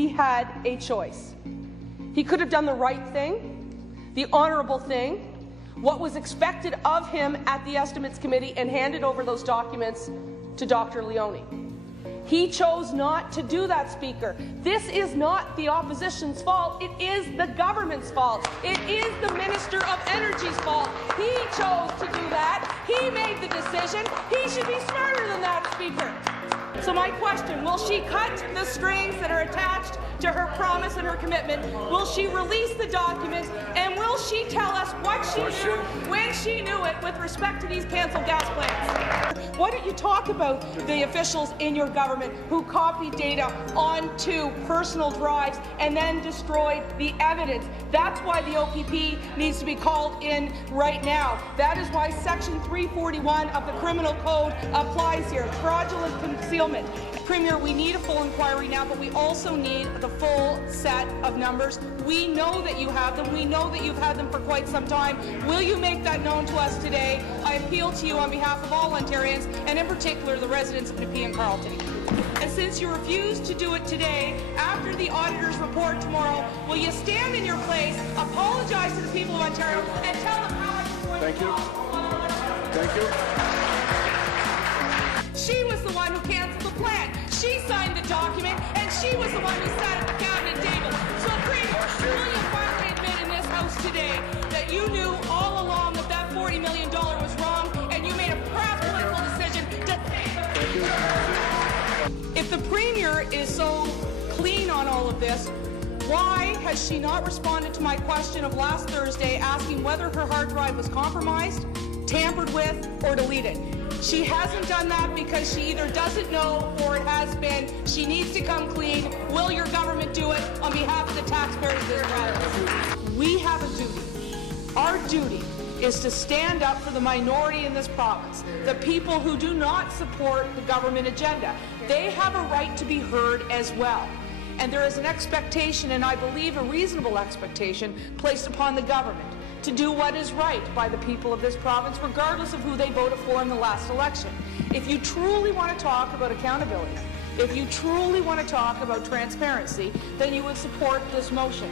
he had a choice. He could have done the right thing, the honourable thing, what was expected of him at the Estimates Committee, and handed over those documents to Dr. Leone. He chose not to do that, Speaker. This is not the opposition's fault. It is the government's fault. It is the Minister of Energy's fault. He chose to do that. He made the decision. He should be smarter than that, Speaker. So my question, will she cut the strings that are attached to her promise and her commitment? Will she release the documents? And will she tell us what she knew when she knew it with respect to these cancelled gas plants? Why don't you talk about the officials in your government who copied data onto personal drives and then destroyed the evidence? That's why the OPP needs to be called in right now. That is why Section 341 of the Criminal Code applies here. Fraudulent concealment. Premier, we need a full inquiry now, but we also need the full set of numbers. We know that you have them. We know that you've had them for quite some time. Will you make that known to us today? I appeal to you on behalf of all Ontarians, and in particular the residents of Nepean Carleton. And since you refuse to do it today, after the auditor's report tomorrow, will you stand in your place, apologize to the people of Ontario, and tell them how much is going to cost on our electricity? Thank you. She was the one who canceled the plan. She signed the document, and she was the one who sat at the cabinet table. So, Premier, will you finally admit in this House today that you knew all along that that $40 million was wrong, and you made a craft political decision to save it? If the Premier is so clean on all of this, why has she not responded to my question of last Thursday asking whether her hard drive was compromised, tampered with, or deleted? She hasn't done that because she either doesn't know or it has been. She needs to come clean. Will your government do it on behalf of the taxpayers of this province? We have a duty. Our duty is to stand up for the minority in this province, the people who do not support the government agenda. They have a right to be heard as well. And there is an expectation, and I believe a reasonable expectation, placed upon the government to do what is right by the people of this province, regardless of who they voted for in the last election. If you truly want to talk about accountability, if you truly want to talk about transparency, then you would support this motion.